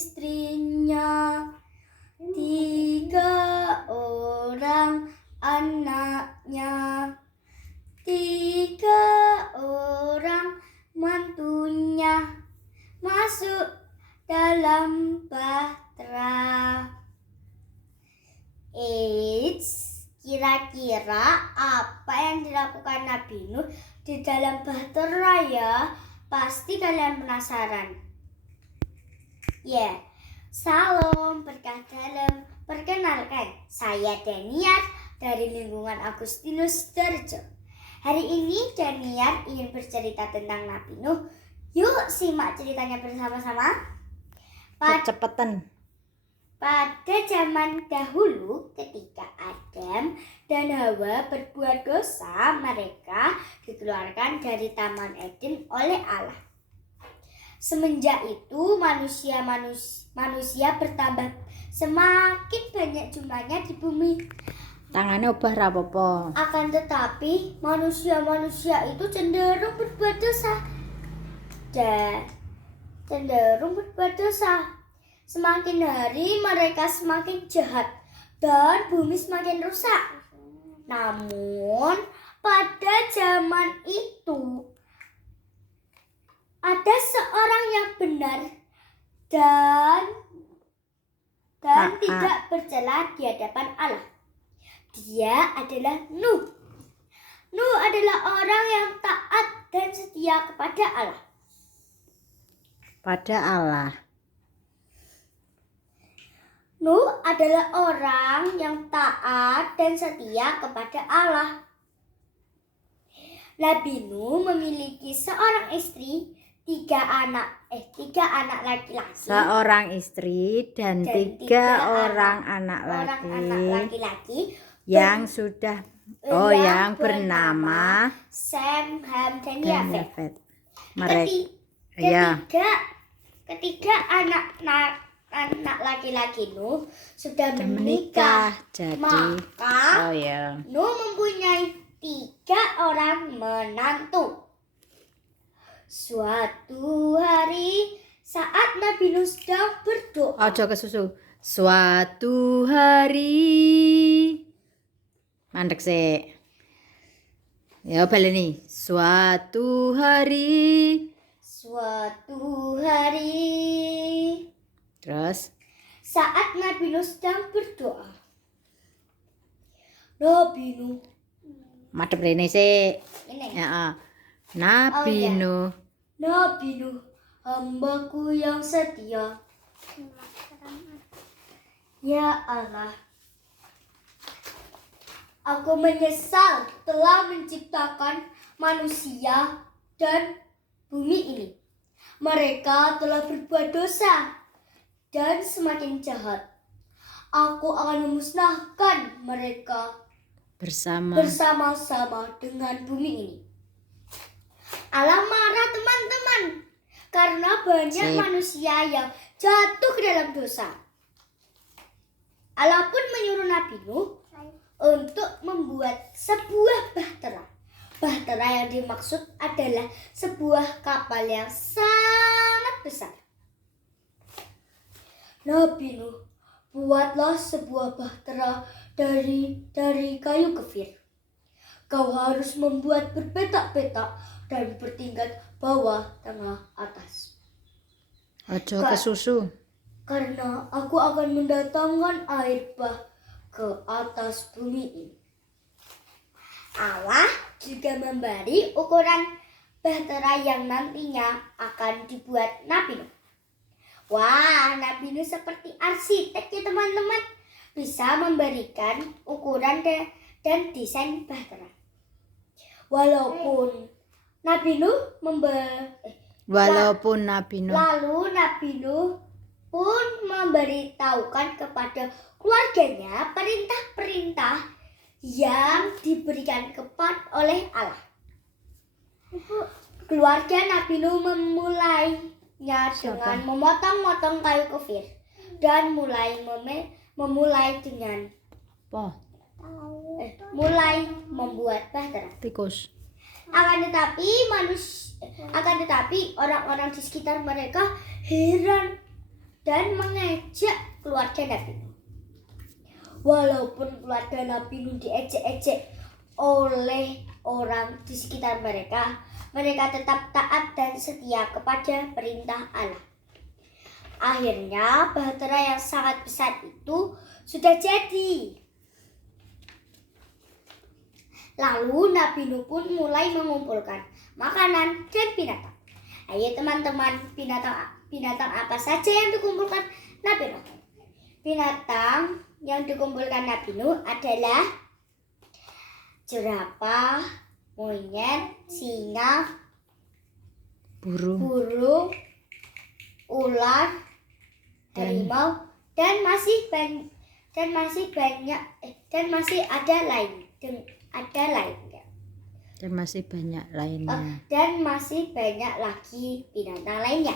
istrinya, 3 orang anaknya, 3 orang mantunya masuk dalam bahtera. Kira-kira apa yang dilakukan Nabi Nuh di dalam bahtera ya? Pasti kalian penasaran. Salam berkah dalam. Perkenalkan, saya Daniar dari lingkungan Agustinus Darjo. Hari ini Daniar ingin bercerita tentang Nabi Nuh. Yuk simak ceritanya bersama-sama. Kecepatan. Pada zaman dahulu, ketika Adam dan Hawa berbuat dosa, mereka dikeluarkan dari Taman Eden oleh Allah. Semenjak itu manusia bertambah semakin banyak jumlahnya di bumi. Tangannya ubah rapopo. Akan tetapi manusia itu cenderung berbuat dosa. Semakin hari mereka semakin jahat dan bumi semakin rusak. Namun pada zaman itu ada seorang yang benar dan tidak bercela di hadapan Allah. Dia adalah Nuh. Nuh adalah orang yang taat dan setia kepada Allah. Nuh adalah orang yang taat dan setia kepada Allah. Nabi Nuh memiliki seorang istri, 3 anak laki-laki. Seorang istri dan 3 orang anak laki-laki yang sudah yang bernama Sem, Ham, dan Yafet. Ketiga anak laki-laki Nuh sudah menikah. Maka Nuh mempunyai 3 orang menantu. Suatu hari saat Nabi Nuh sedang berdoa. Suatu hari. Mandek sih. Ya baleni. Suatu hari. Terus Saat Nabi Nuh sedang berdoa. Nabi Nuh. madep rene sih. Ini. Nabi Nuh. Nabi Nuh, hambaku yang setia. Ya Allah, aku menyesal telah menciptakan manusia dan bumi ini. Mereka telah berbuat dosa dan semakin jahat. Aku akan memusnahkan mereka bersama-sama dengan bumi ini. Allah marah teman-teman karena banyak manusia yang jatuh ke dalam dosa. Allah pun menyuruh Nabi Nuh untuk membuat sebuah bahtera. Bahtera yang dimaksud adalah sebuah kapal yang sangat besar. Nabi Nuh, buatlah sebuah bahtera dari kayu kefir. Kau harus membuat berpetak-petak dan bertingkat bawah, tengah, atas. Ojo kesusu. Karena aku akan mendatangkan air bah ke atas bumi ini. Allah juga memberi ukuran bahtera yang nantinya akan dibuat Nabi Nuh. Wah, Nabi Nuh seperti arsitek ya teman-teman. Bisa memberikan ukuran dan desain bahtera. Lalu Nabi Nuh pun memberitahukan kepada keluarganya perintah-perintah yang diberikan oleh Allah. Keluarga Nabi Nuh memulainya dengan memotong-motong kayu kefir dan mulai membuat bahtera. Tikus. Akan tetapi orang-orang di sekitar mereka heran dan mengejek keluarga Nabi Nuh. Walaupun keluarga Nabi Nuh diejek-ejek oleh orang di sekitar mereka, mereka tetap taat dan setia kepada perintah Allah. Akhirnya bahtera yang sangat besar itu sudah jadi. Lalu Nabi Nuh pun mulai mengumpulkan makanan dan binatang. Ayo teman-teman, binatang apa saja yang dikumpulkan Nabi Nuh? Binatang yang dikumpulkan Nabi Nuh adalah jerapah, monyet, singa, burung, ular, harimau, dan masih ada lainnya. Dan masih banyak lainnya. Dan masih banyak lagi binatang lainnya.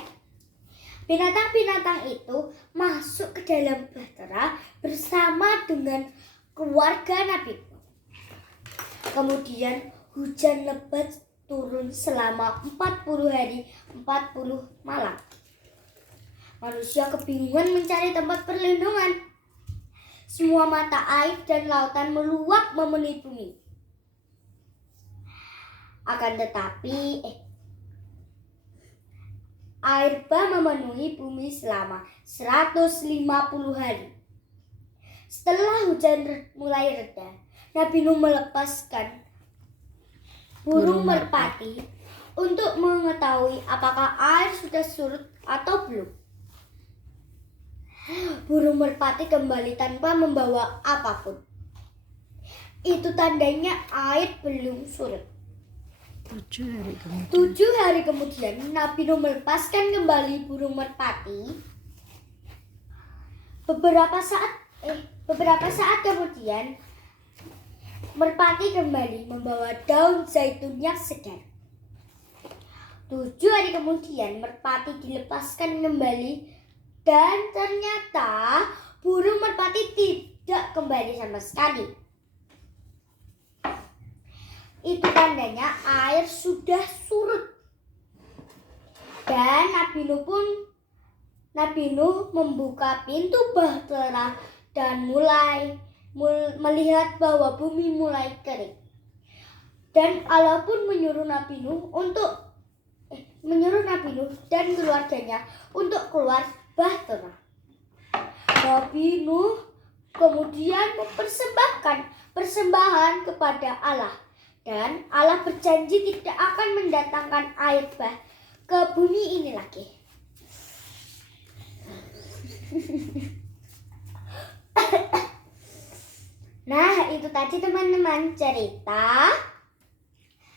Binatang-binatang itu masuk ke dalam bahtera bersama dengan keluarga Nabi Nuh. Kemudian hujan lebat turun selama 40 hari 40 malam. Manusia kebingungan mencari tempat perlindungan. Semua mata air dan lautan meluap memenuhi bumi. Akan tetapi air bah memenuhi bumi selama 150 hari. Setelah hujan mulai reda, Nabi Nuh melepaskan burung merpati untuk mengetahui apakah air sudah surut atau belum. Burung merpati kembali tanpa membawa apapun. Itu tandanya air belum surut. 7 hari kemudian Nabi Nuh melepaskan kembali burung merpati. Beberapa saat kemudian merpati kembali membawa daun zaitun yang segar. 7 hari kemudian merpati dilepaskan kembali dan ternyata burung merpati tidak kembali sama sekali. Itu tandanya air sudah surut. Dan Nabi Nuh membuka pintu bahtera dan mulai melihat bahwa bumi mulai kering. Dan Allah pun menyuruh Nabi Nuh dan keluarganya untuk keluar bahtera. Nabi Nuh kemudian mempersembahkan persembahan kepada Allah, dan Allah berjanji tidak akan mendatangkan air bah ke bumi ini lagi. Nah, itu tadi teman-teman cerita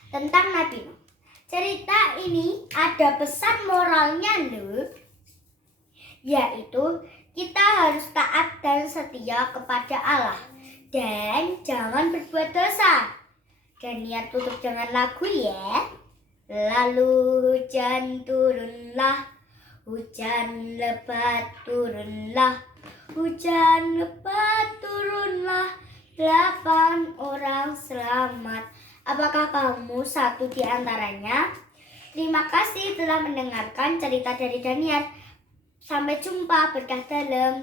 tentang Nabi Nuh. Cerita ini ada pesan moralnya loh, yaitu kita harus taat dan setia kepada Allah dan jangan berbuat dosa. Dan niat tutup dengan lagu ya. Lalu hujan turunlah, hujan lebat turunlah, hujan lebat turunlah, 8 orang selamat. Apakah kamu satu di antaranya? Terima kasih telah mendengarkan cerita dari Daniel. Sampai jumpa, berkah dalam.